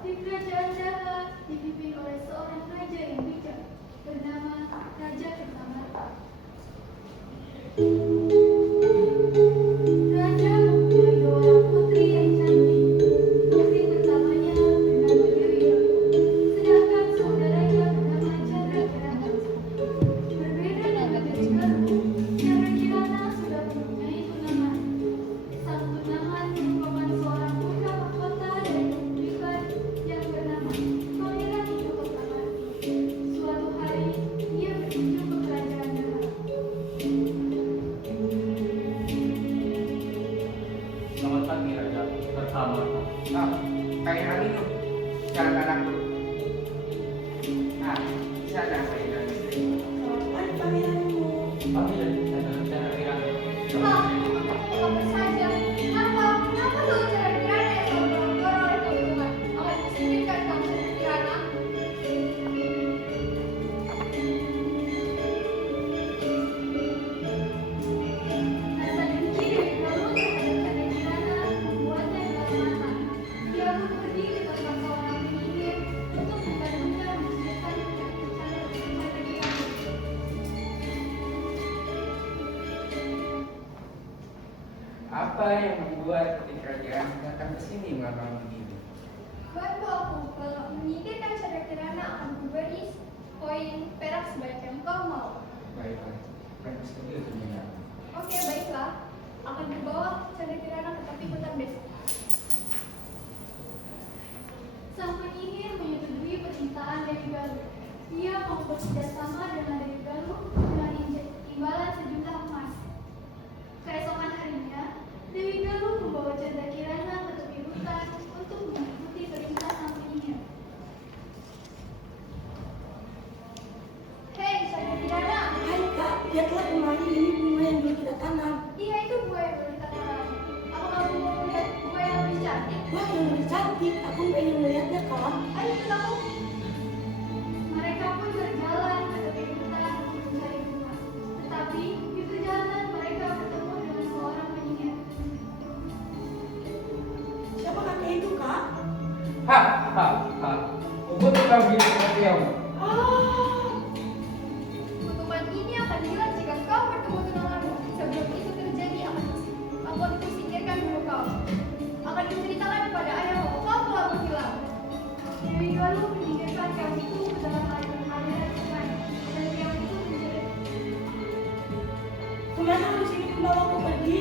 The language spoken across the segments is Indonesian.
Di kerajaan Jawa dipimpin oleh seorang raja yang bijak bernama Raja Kertamata. Raja mempunyai dua orang putri yang cantik. Putri pertamanya bernama Dewi Galuh, sedangkan saudaranya bernama Chandra Kirana. Berbeda dengan Dewi Galuh, Chandra Kirana sudah mempunyai tunangan. Sang tunangan merupakan seorang putra mahkota dari kebumikan yang bernama Pangeran Chokotamarti. Suatu hari, ia berkunjung ke kerajaan Jawa. Selamat pagi Raja Kertamata. Kayak hari itu, jalan anakku. Di sana mainan istri. Selamat pangeranku. Pagi dan Chandra Kirana. Apa saja? Kenapa selalu Chandra Kirana yang selalu dorong-dorong oleh keuntungan? Akan disingkirkan kamu Chandra Kirana? Rasa dengki Dewi Galuh terhadap Chandra Kirana membuatnya gelap mata. Dia pun pergi ke tempat seorang penyihir untuk membantunya menyingkirkan Chandra Kirana. Apa yang membuat putri kerajaan datang ke sini malam begini? Bantu aku, kalau menyingkirkan Chandra Kirana akan kuberi koin perak sebanyak yang kau mau. Baiklah, akan setuju semuanya. Oke, baiklah. Akan dibawa Chandra Kirana ke tepi hutan besok. Sang penyihir menyetujui permintaan Dewi Galuh. Ia mau bekerja sama dengan Dewi Galuh dengan imbalan sejuta emas. Keesokan harinya, Dewi Galuh membawa Chandra Kirana ke tepi hutan untuk mengikuti perintah sang penyihir. Hei, Chandra Kirana! Hai kak, lihatlah kemari ini bunga yang belum kita tanam. Iya, itu buah yang baru kita tanam. Apakah kamu mau melihat buah yang lebih cantik? Wah, yang lebih cantik. Aku pengen melihatnya kak. Ayo ikut aku. Mereka pun berjalan ke tepi hutan untuk mencari bunga. Tetapi di perjalanan mereka bertemu dengan seorang penyihir. Siapa kakek itu kak? Ha. Ubud bukan begini seperti kamu. Kutukan ini akan hilang jika kau bertemu tunanganmu. Sebelum itu terjadi, aku singkirkan dulu kau. Akan diceritakan kepada ayah bahwa kau telah menghilang. Dewi Galuh menyingkirkan keong itu ke dalam aliran sungai, dan keong itu menjerit. Kemana harus ingin membawaku pergi?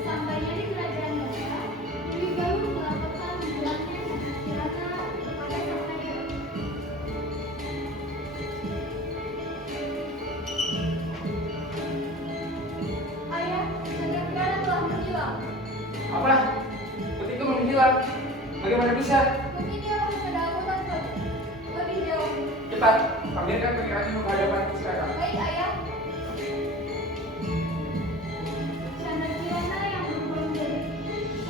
Sampainya di kerajaan Jawa, Dewi Galuh melaporkan hilangnya Chandra Kirana kepada sang ayah. Ayah, Chandra Kirana telah menghilang. Apalah, putriku menghilang. Bagaimana bisa? Mungkin dia masuk ke dalam hutan lebih jauh. Cepat, panggilkan pangeranmu ke hadapanku sekarang. Baik, ayah. Chandra Kirana yang berubah menjadi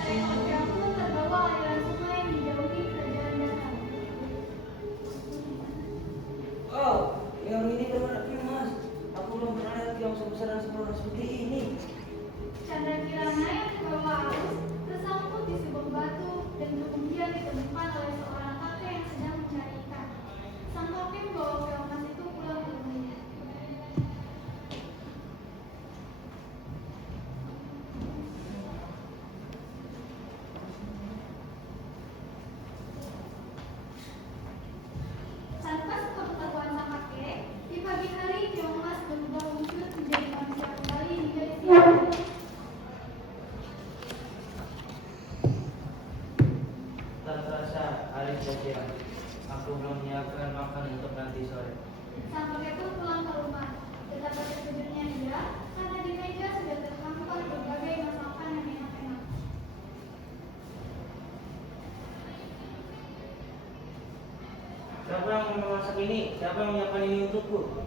seekor keong pun terbawa aliran sungai menjauhi kerajaan Jawa. Oh, yang ini berwarna emas. Aku belum pernah lihat yang sebesar dan sempurna seperti ini. Chandra Kirana yang terbawa arus tersangkut di sebuah batu dan kemudian ditemukan oleh seorang kakek yang sedang mencari ikan. Sang kakek membawa keong emas itu pulang ke rumahnya. Tanpa sepengetahuan sang kakek, di pagi hari keong emas berubah wujud menjadi manusia kembali hingga siang. Tak terasa hari sudah siang. Aku belum menyiapkan makanan untuk nanti sore. Sang kakek pun pulang ke rumah. Betapa terkejutnya ia karena di meja sudah terhampar berbagai masakan. Siapa yang memasak ini? Siapa yang menyiapkan ini untukku?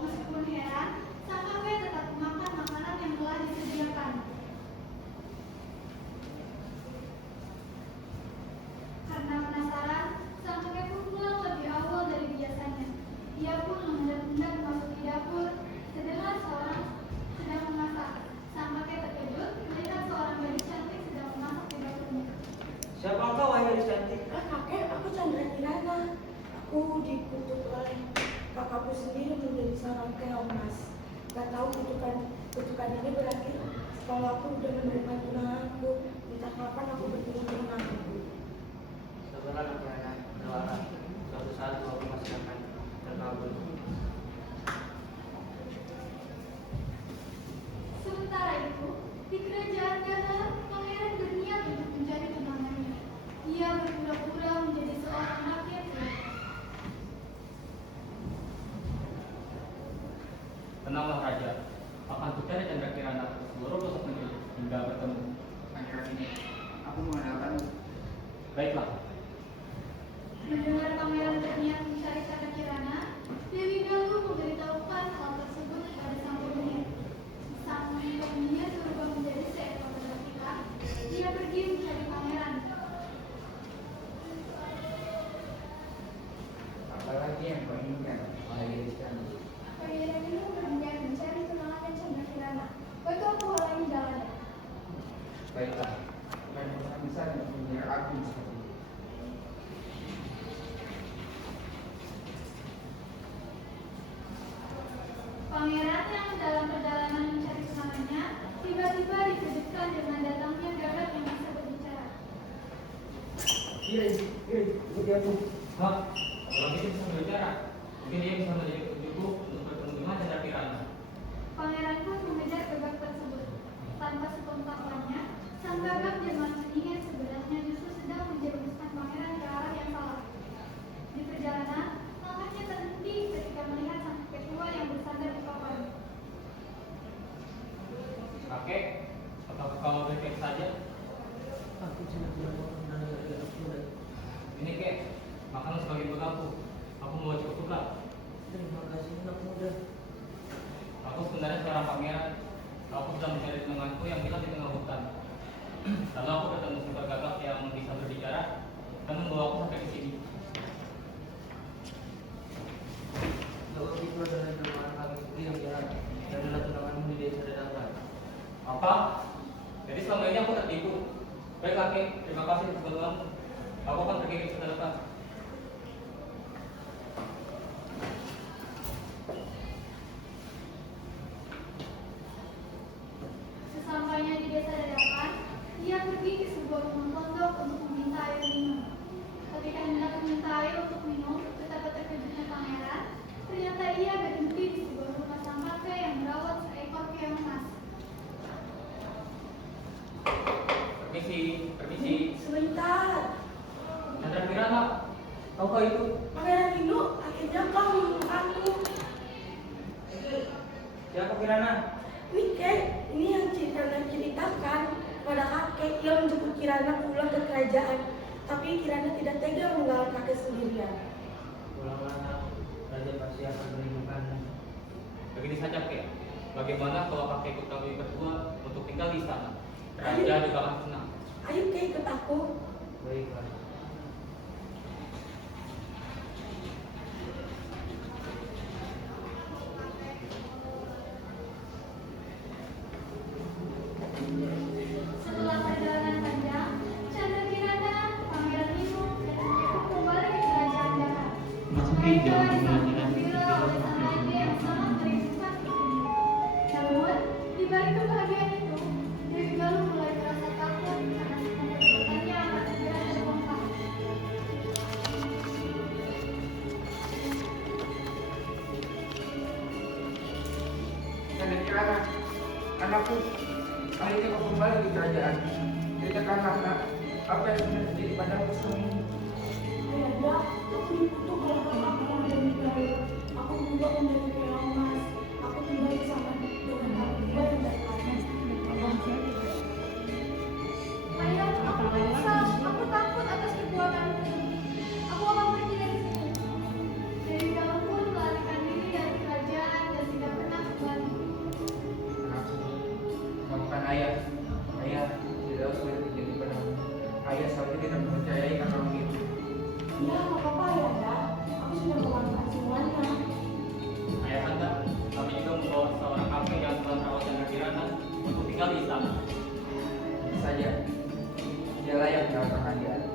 Meskipun heran, sang kakek tetap memakan makanan yang telah disediakan. Karena penasaran, sang kakek pun pulang lebih awal dari biasanya. Ia pun mengendap-endap memasuki dapur, sedengar seorang sedang memasak. Sang kakek terkejut melihat seorang gadis cantik sedang memasak di dapurnya. Siapa engkau, wahai gadis cantik? Kakek, aku Chandra Kirana. Aku dikutuk oleh kakakku sendiri menjadi seorang keong mas. Gak tahu kutukan ini berakhir kalau aku udah menerima tunanganku. Entah kapan aku bertemu dengan aku. Sabarlah Kiana, berdoalah. Suatu saat doaku pasti akan terkabul. Sementara itu, di kerajaan Ghana, pangeran berniat untuk mencari tunangannya. Ia berpura-pura menjadi seorang rakyat jelata. Tenanglah Raja, akan kucari Chandra Kirana ke seluruh pelosok negeri hingga bertemu. Pangeran ini, aku mengenalkanmu. Baiklah, Mendengar pangeran berniat mencari Chandra Kirana, Dewi Galuh memberitahukan hal tersebut kepada sang penyihir. Sang penyihir berubah menjadi seekor ketika dia pergi mencari pangeran. Apalagi yang kau inginkan, wahai gadis cantik? Pangeran itu berniat mencari tunangannya Chandra Kirana. Batu aku halangi jalannya. Baiklah, akan bisa menyihir aku seperti itu. Pangeran yang dalam perjalanan mencari tunangannya tiba-tiba dikejutkan dengan datangnya gagak yang bisa berbicara. Ikuti aku. Hah? Orang itu bisa berbicara. Mungkin dia bisa menjadi petunjukku untuk bertemu dengan Chandra Kirana. Pangeran pun mengejar gagak tersebut. Tanpa sepengetahuannya, sang gagak dengan penyihir sebenarnya justru sedang menjerumuskan pangeran ke arah yang salah. Di perjalanan, langkahnya terhenti ketika melihat sang kakek tua yang bersandar di papan. Kakek, apakah kau baik-baik saja? Aku tidak mau menangani aku. Ini kek, makanan sebagai bekaku. Aku mau cukup suka. Terima kasih anak muda. Aku sebenarnya seorang pangeran. Aku sedang mencari tunanganku yang hilang di tengah hutan. Lalu aku bertemu seekor gagak yang bisa berbicara dan membawaku sampai ke sini. Gagak itu adalah nama kami putri yang jahat dan adalah tunanganmu di desa Dadapa. Apa? Jadi selama ini aku tertipu. Baik kakek, terima kasih atas bantuanmu. Aku akan pergi ke sana depan. Sesampainya di desa Dadapan, dia pergi ke sebuah rumah pondok untuk meminta air minum. Ketika hendak meminta air untuk minum, betapa terkejutnya pangeran, ternyata ia berhenti di sebuah rumah sang kakek yang merawat seekor keong emas. Permisi, permisi. Sebentar. Chandra Kirana, tahukah itu? Pangeran Inu, akhirnya kau menemukanku. Siapa Kirana? Ini kek, ini yang Kirana ceritakan pada kakek yang menjemput Kirana pulang ke kerajaan. Tapi Kirana tidak tega meninggalkan kakek sendirian. Pulanglah, Raja pasti akan merindukanmu. Begini saja, Kek. Bagaimana kalau kakek ikut kami berdua untuk tinggal di sana? Raja juga akan senang. Ayo kek ikut aku. Baiklah. Setelah perjalanan panjang, Chandra Kirana, Pangeran Inu, dan Kakek kembali ke kerajaan Dahar. Mereka disambut gembira oleh sang raja yang sangat merindukan putrinya. Namun, di balik kebahagiaan itu, Dewi Galuh mulai merasa takut karena perbuatannya akan segera terbongkar. Chandra Kirana, anakku, kali ini kau kembali di kerajaan. Ceritakanlah nak, apa yang sudah terjadi padamu selama ini. Ayahnya, aku dikutuk oleh kakakku dan Galuh. Aku berubah menjadi keong emas. Aku tinggal bersama dengan aku tua yang baik. Ayah, aku menyesal. Aku takut atas perbuatanku. Aku akan pergi dari sini. Ayah tidak usah terjadi padamu. Ayah seharusnya tidak mempercayai kakak begitu. Ya, nggak apa-apa ya, Anda. Aku sudah memaafkan semuanya. Ayah anda, kami juga membawa seorang kakek yang telah merawat Chandra Kirana untuk tinggal di istana. Saja, dialah yang merawat Anda.